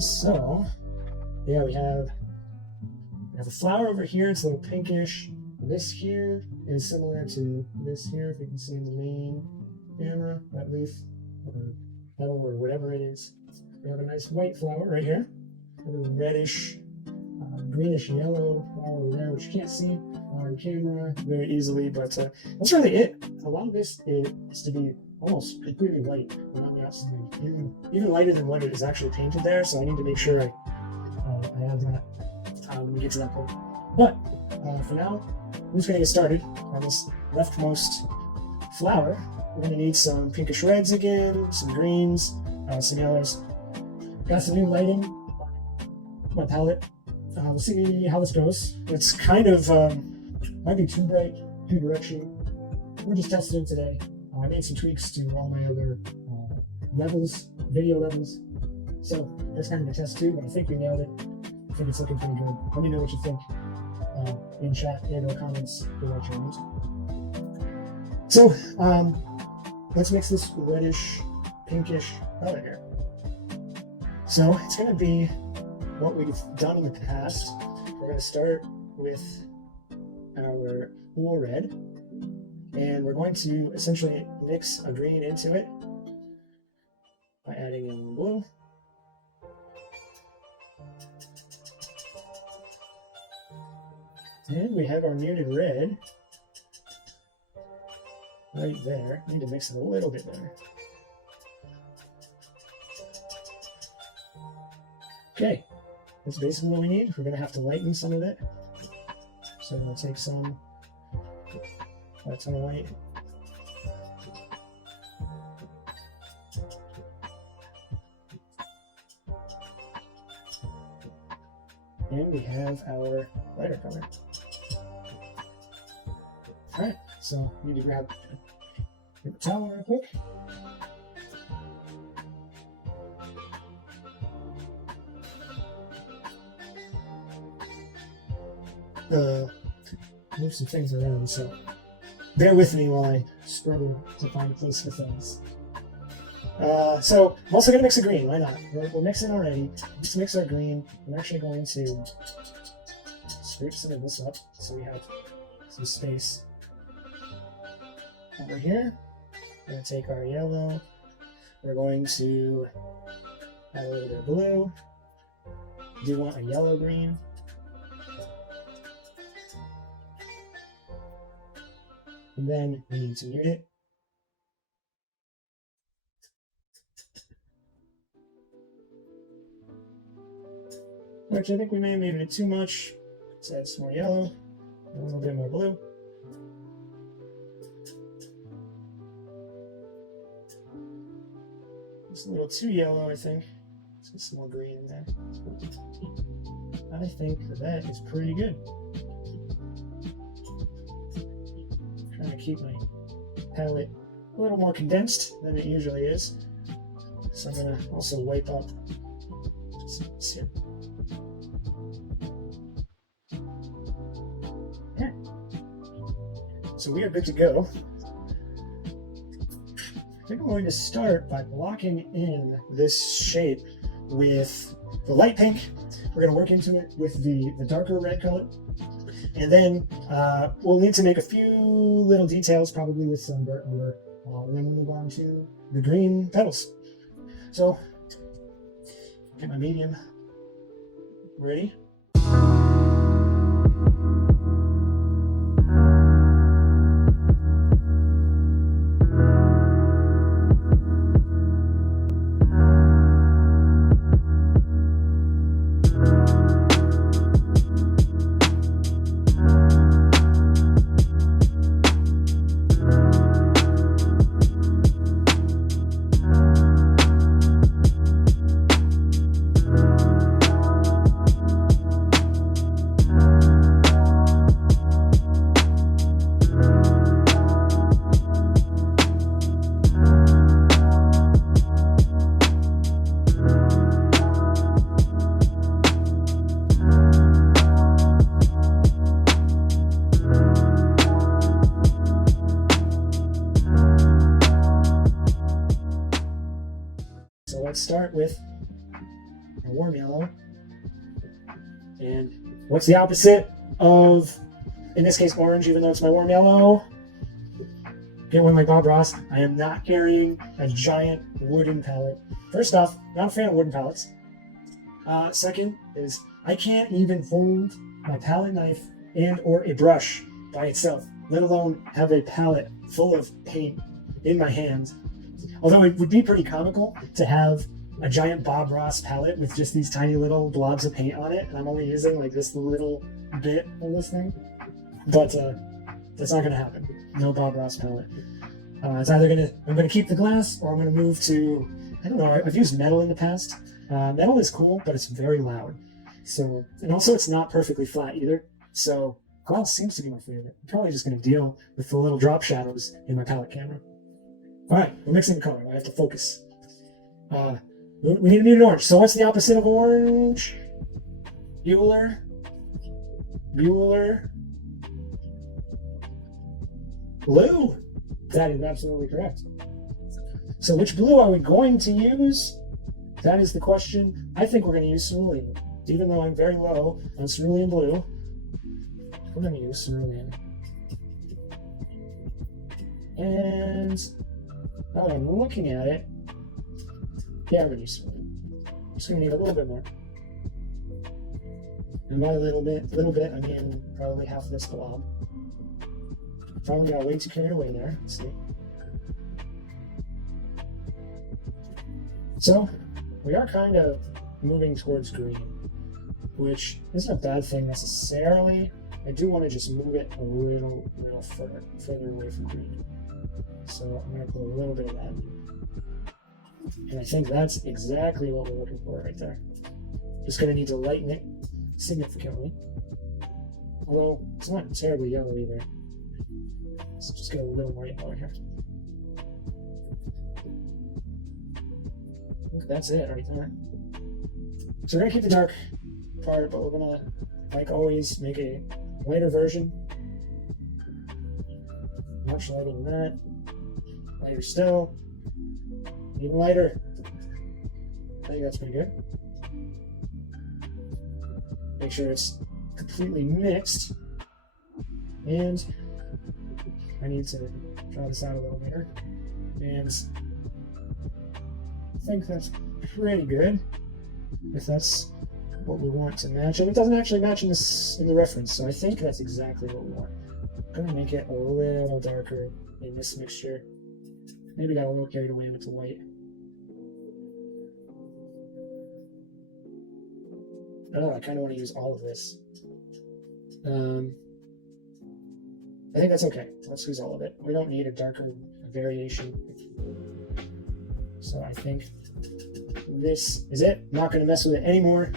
So, yeah, we have a flower over here. It's a little pinkish. This here is similar to this here, if you can see in the main camera, that leaf or petal or whatever it is. We have a nice white flower right here, a little reddish, greenish yellow flower over there, which you can't see on camera very easily, but that's really it. A lot of this is to be almost completely white on the outside, even lighter than what it is actually painted there, so I need to make sure I have that when we get to that point. But for now, I'm just going to get started on this leftmost flower. We're going to need some pinkish reds again, some greens, some yellows. Got some new lighting on my palette. We'll see how this goes. It's kind of, might be too bright, too direction. We're just testing it today. I made some tweaks to all my other levels, video levels. So that's kind of a test too, but I think we nailed it. I think it's looking pretty good. Let me know what you think in chat and or comments for what you're using. So let's mix this reddish, pinkish color here. So it's going to be what we've done in the past. We're going to start with our cool red, and we're going to essentially mix a green into it by adding yellow and blue. And we have our muted red right there. I need to mix it a little bit better. Okay, that's basically what we need. We're going to have to lighten some of it. So I'm going to take some ton of white. And we have our lighter color. Alright, so we need to grab a towel real quick. Move some things around, so bear with me while I struggle to find a place for things. So I'm also going to mix a green, why not? We're mixing already. Let's mix our green. I'm actually going to scrape some of this up so we have some space. Over here, we're going to take our yellow. We're going to add a little bit of blue. Do want a yellow green. And then we need to mute it. Which I think we may have muted it too much. Let's add some more yellow, a little bit more blue. It's a little too yellow, I think. Let's get some more green in there. I think that is pretty good. Trying to keep my palette a little more condensed than it usually is. So I'm going to also wipe up some of this here. Okay. So we are good to go. I think I'm going to start by blocking in this shape with the light pink. We're going to work into it with the darker red color. And then we'll need to make a few little details, probably with some burnt umber, and then we'll move on to the green petals. So, get my medium ready. Let's start with a warm yellow. And what's the opposite of, in this case, orange, even though it's my warm yellow? Get one like Bob Ross. I am not carrying a giant wooden palette. First off, not a fan of wooden palettes. Second is I can't even hold my palette knife and or a brush by itself, let alone have a palette full of paint in my hand. Although it would be pretty comical to have a giant Bob Ross palette with just these tiny little blobs of paint on it, and I'm only using like this little bit of this thing. But that's not going to happen. No Bob Ross palette. It's either I'm gonna keep the glass, or I'm gonna move to, I don't know, I've used metal in the past. Metal is cool, but it's very loud. So, and also it's not perfectly flat either. So glass seems to be my favorite. I'm probably just gonna deal with the little drop shadows in my palette camera. All right, we're mixing the color. I have to focus. We need an orange. So what's the opposite of orange? Bueller. Blue. That is absolutely correct. So which blue are we going to use? That is the question. I think we're going to use cerulean. Even though I'm very low on cerulean blue, we're going to use cerulean. And now that I'm looking at it, yeah, we're going to use cerulean. I'm just going to need a little bit more. And by a little bit, I mean probably half this blob. Probably got way too carried away there. Let's see. So, we are kind of moving towards green, which isn't a bad thing necessarily. I do want to just move it a little further away from green. So I'm going to put a little bit of that in. And I think that's exactly what we're looking for right there. Just going to need to lighten it significantly. Although it's not terribly yellow either. Let's just get a little more yellow here. I think that's it right there. So we're gonna keep the dark part, but we're gonna, like always, make a lighter version. Much lighter than that. Lighter still. Even lighter. I think that's pretty good. Make sure it's completely mixed. And I need to draw this out a little better. And I think that's pretty good, if that's what we want to match. And it doesn't actually match in the reference, so I think that's exactly what we want. I'm gonna make it a little darker in this mixture. Maybe got a little carried away with the white. Oh, I kind of want to use all of this. I think that's okay. Let's use all of it. We don't need a darker variation. So I think this is it. I'm not going to mess with it anymore.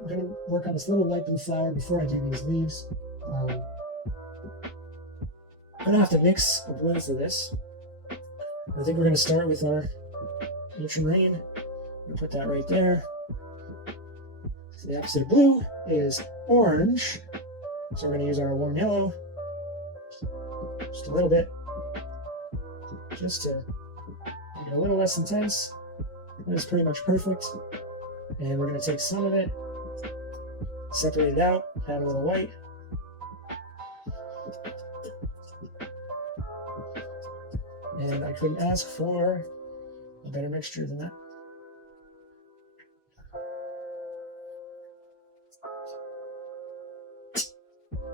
I'm going to work on this little light blue flower before I do these leaves. I'm going to have to mix a blue for this. I think we're going to start with our ultramarine. I'm going to put that right there. So the opposite of blue is orange. So we're going to use our warm yellow. Just a little bit. Just to make it a little less intense. That's pretty much perfect. And we're going to take some of it, separate it out, add a little white. And I couldn't ask for a better mixture than that.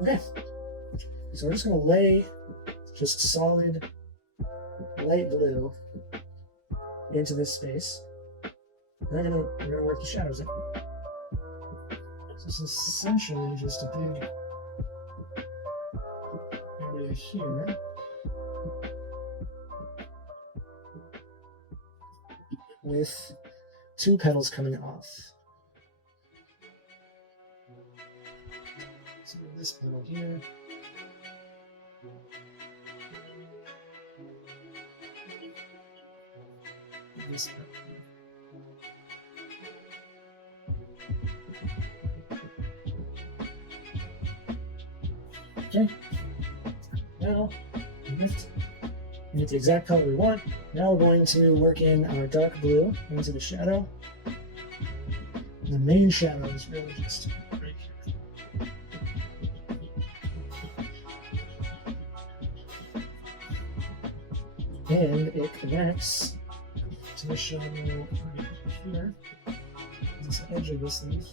Okay, so we're just going to lay just solid light blue into this space. We're gonna work the shadows in. This is essentially just a big area here. With two petals coming off. So this petal here. This petal here. Okay, now we get the exact color we want. Now we're going to work in our dark blue into the shadow. The main shadow is really just right here. And it connects to the shadow right here. This edge of this leaf.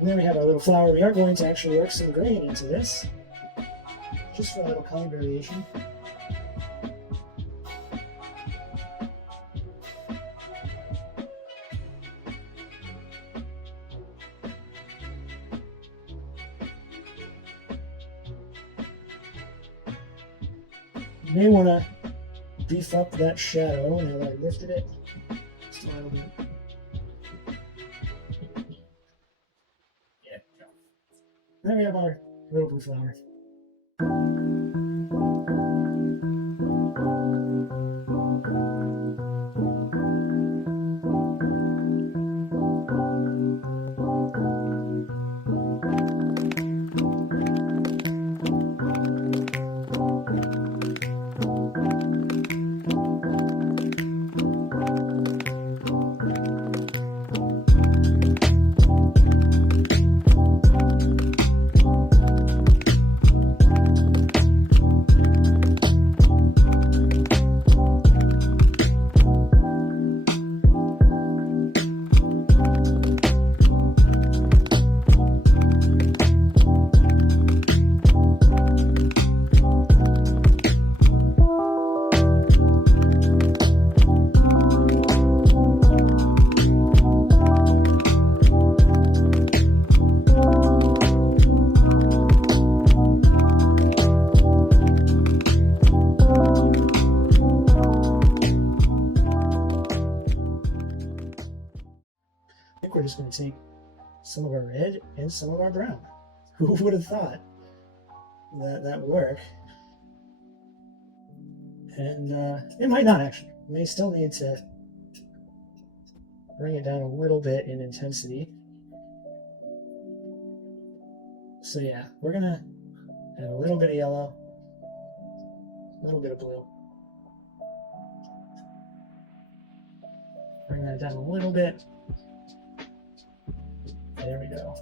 And then we have our little flower. We are going to actually work some green into this, just for a little color variation. You may want to beef up that shadow now that I lifted it just a little bit. There we have our little blue flower. We're just going to take some of our red and some of our brown. Who would have thought that that would work? And it might not actually. We may still need to bring it down a little bit in intensity. So yeah, we're going to add a little bit of yellow, a little bit of blue. Bring that down a little bit. There we go.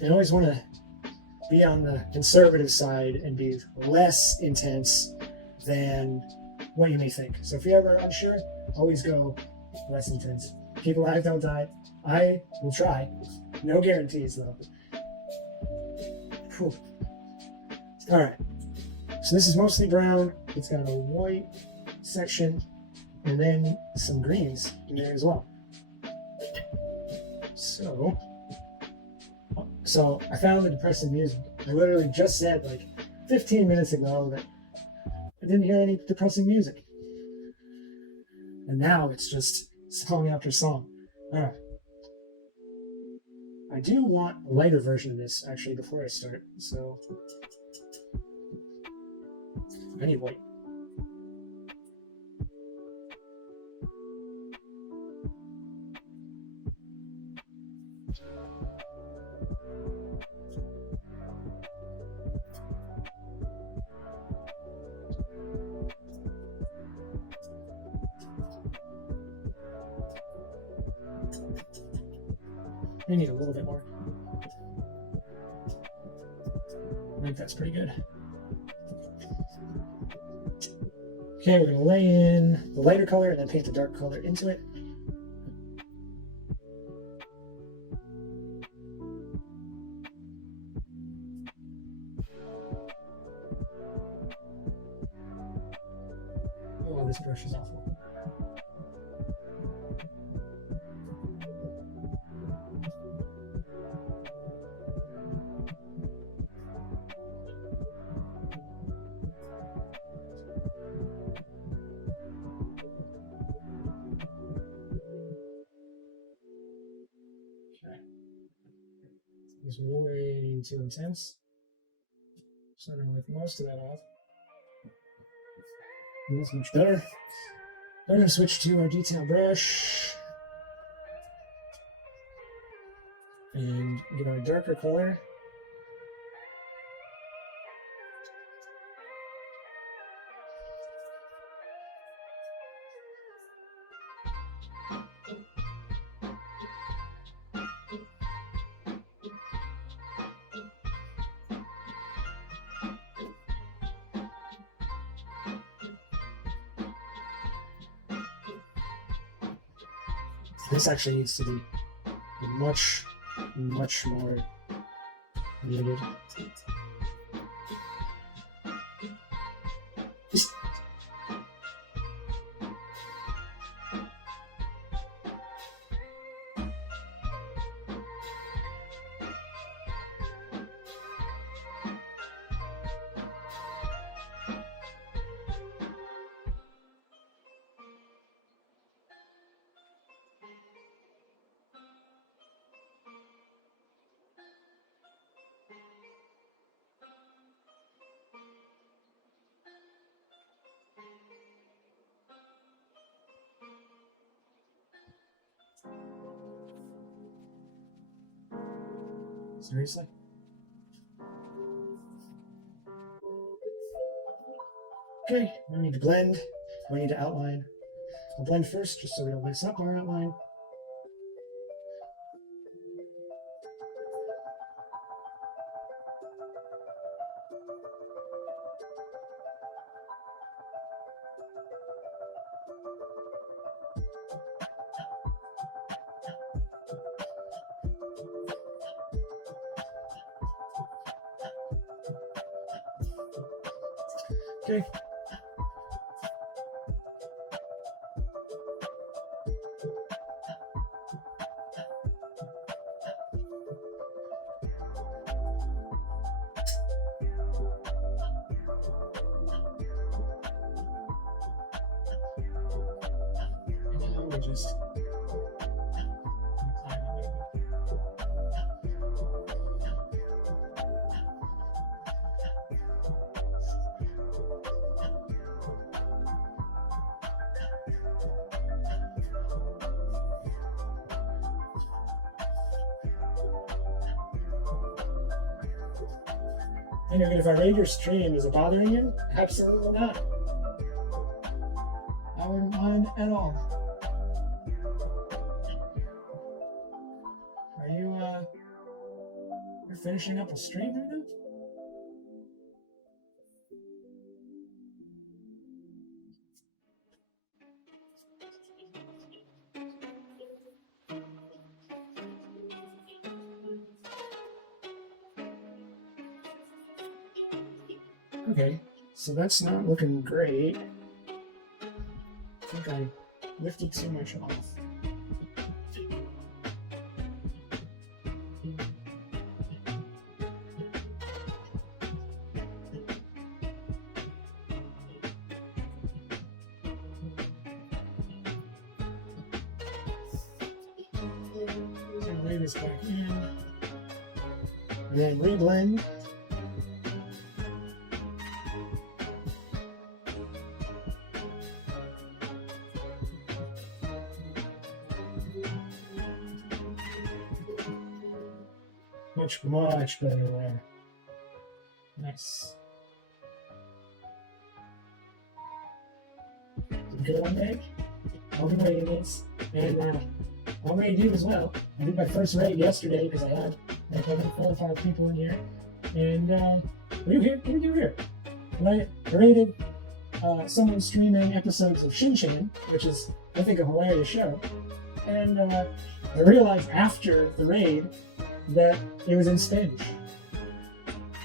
You always want to be on the conservative side and be less intense than what you may think. So if you're ever unsure, always go less intense. Keep alive, don't die. I will try. No guarantees though. Whew. All right. So this is mostly brown. It's got a white section and then some greens in there as well. So, So I found the depressing music. I literally just said like 15 minutes ago that I didn't hear any depressing music. And now it's just song after song. Alright. I do want a lighter version of this actually before I start, so I need white. I need a little bit more. I think that's pretty good. Okay, we're going to lay in the lighter color and then paint the dark color into it. Oh, this brush is awful. It's way too intense. So I'm going to lift most of that off. And that's much better. I'm going to switch to our detail brush and get our darker color. This actually needs to be much more muted. Seriously? Okay, we need to blend. We need to outline. I'll blend first just so we don't mess up our outline. Okay. And now we just And if I raid your stream, is it bothering you? Absolutely not. I wouldn't mind at all. Are you're finishing up a stream right now? Okay, so that's not looking great. I think I lifted too much off. Gonna lay this back in. And then reblend. Much better there. Nice. Good one, Dave. I'll be rating this. And I'm ready to do as well. I did my first raid yesterday because I had like 4 or 5 people in here. And what do you do here? And I rated someone streaming episodes of Shin Chan, which is, I think, a hilarious show. And I realized after the raid that it was in Spanish.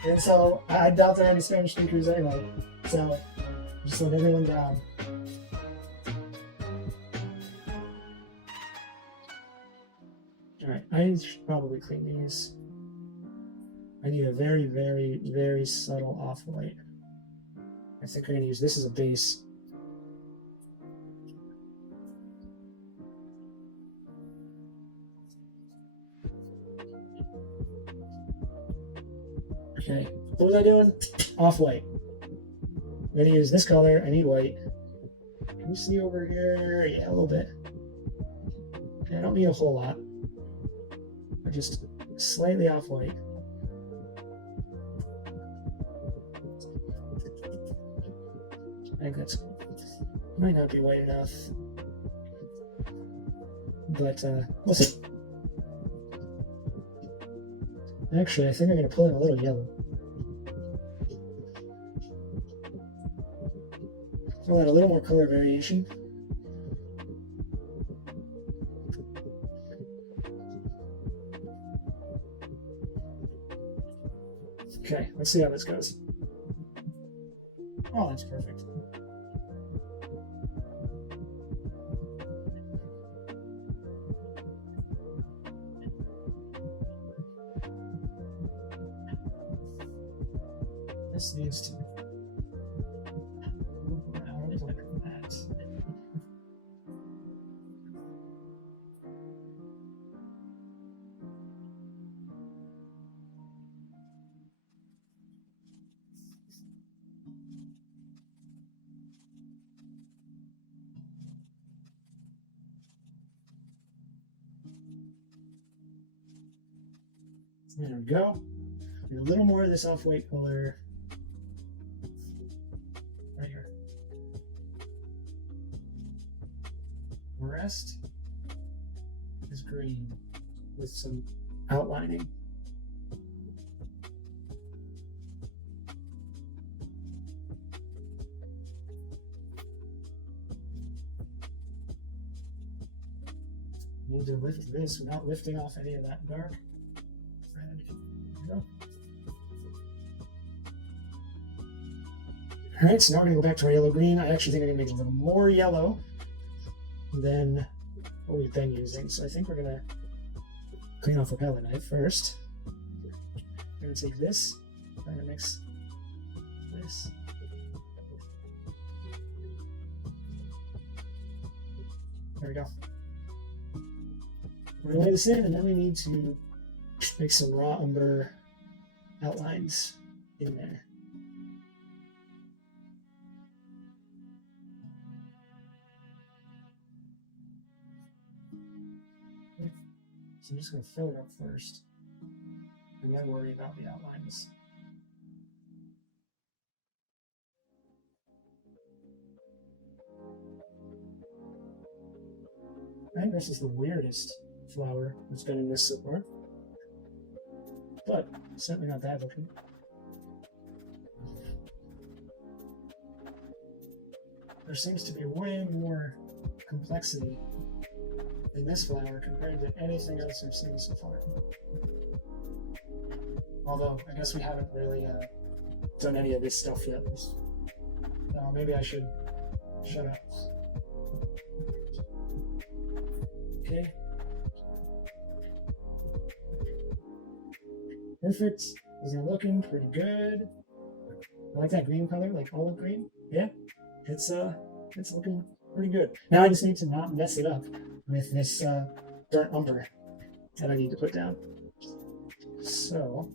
And so I doubt there are any Spanish speakers anyway. So just let everyone down. Alright, I should probably clean these. I need a very, very, very subtle off-white. I think I'm going to use this as a base. Okay, what was I doing? Off-white. I'm going to use this color. I need white. Can you see over here? Yeah, a little bit. Okay, I don't need a whole lot. Just slightly off-white. I think that's might not be white enough, but we'll see. Actually, I think I'm going to pull in a little yellow. I'll add a little more color variation. Okay, let's see how this goes. Oh, that's perfect. This needs to move around like that. There we go. And a little more of this off-white color right here. The rest is green with some outlining. Need to lift this without lifting off any of that dark. Alright, so now we're going to go back to our yellow-green. I actually think I'm going to make it a little more yellow than what we've been using. So I think we're going to clean off our palette knife first. I'm going to take this. I'm going to mix this. There we go. We're going to lay this in, and then we need to make some raw umber outlines in there. So I'm just going to fill it up first, and then worry about the outlines. I think this is the weirdest flower that's been in this so far, but certainly not bad looking. There seems to be way more complexity in this flower compared to anything else I've seen so far. Although, I guess we haven't really done any of this stuff yet. Maybe I should shut up. Okay. Perfect. These are looking pretty good. I like that green color, like olive green. Yeah, it's looking pretty good. Now I just need to not mess it up with this burnt umber. that I need to put down. So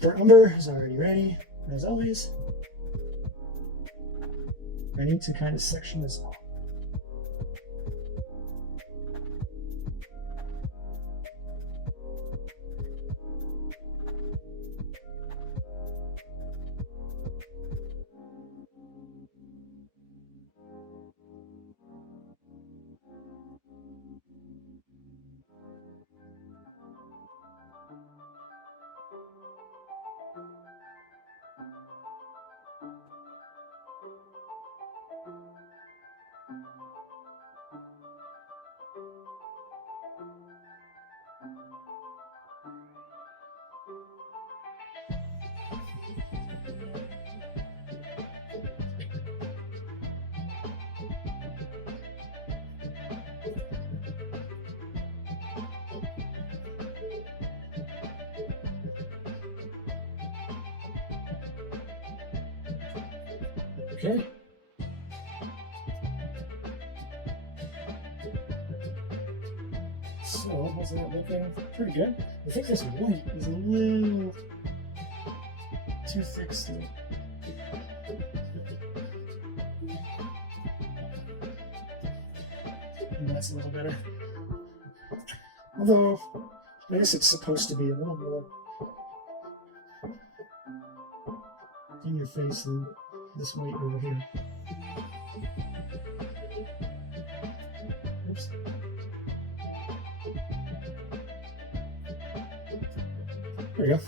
for umber is already ready, as always. I need to kind of section this off. Okay. So, how's that looking? Pretty good. I think this white is a little too thick still. And that's a little better. Although, I guess it's supposed to be a little more in your face than this white over here. Oops. There we go.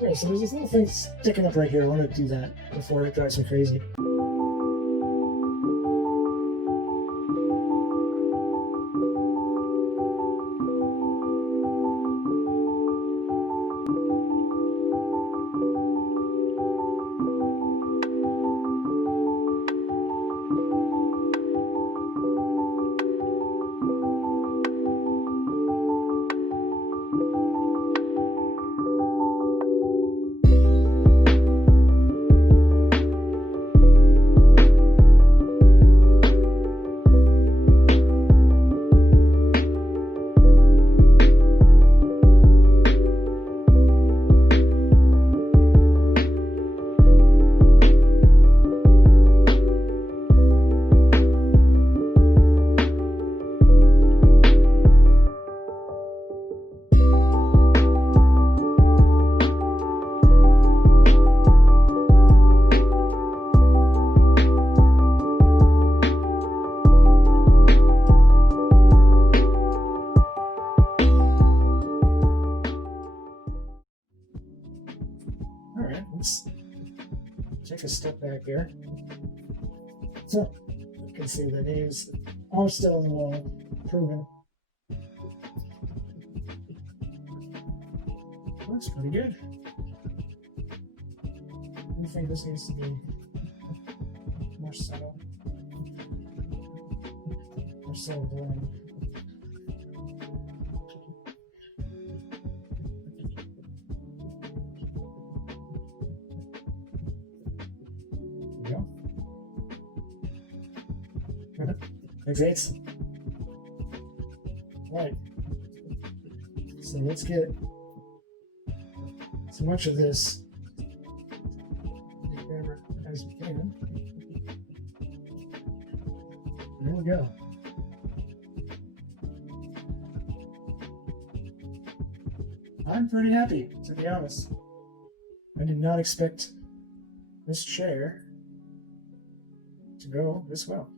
Alright, so there's this little thing sticking up right here. I want to do that before it drives me crazy. Let's take a step back here. So you can see the names are still on the wall, proven. Looks pretty good. I think this needs to be more subtle. More subtle blend. Thanks, Ace. Right. So let's get as much of this as we can. There we go. I'm pretty happy, to be honest. I did not expect this chair to go this well.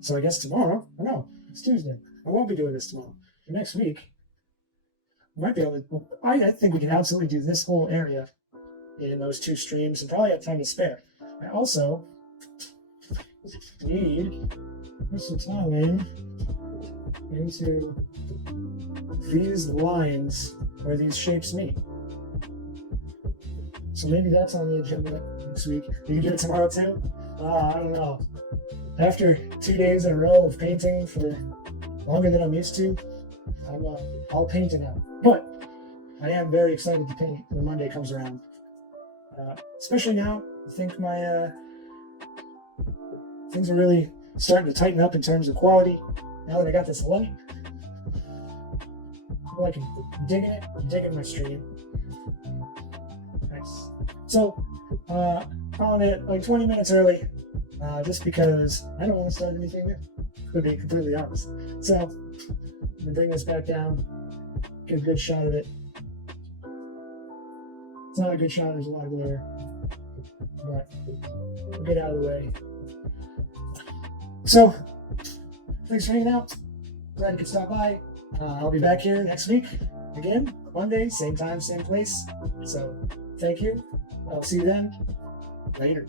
So I guess tomorrow, no, it's Tuesday. I won't be doing this tomorrow. For next week, we might be able to, I think we can absolutely do this whole area in those two streams and probably have time to spare. I also need to put some time into these lines where these shapes meet. So maybe that's on the agenda next week. You can do it tomorrow too? I don't know. After 2 days in a row of painting for longer than I'm used to, I'm all painting out. But I am very excited to paint when Monday comes around. Especially now, I think my things are really starting to tighten up in terms of quality. Now that I got this light, I feel like I'm digging my stream. Nice. So, calling it like 20 minutes early, just because I don't want to start anything new, to be completely honest. So, I'm gonna bring this back down, get a good shot of it. It's not a good shot, there's a lot of glare, but we'll get out of the way. So, thanks for hanging out. Glad you could stop by. I'll be back here next week again, Monday, same time, same place. So, thank you. I'll see you then. Later.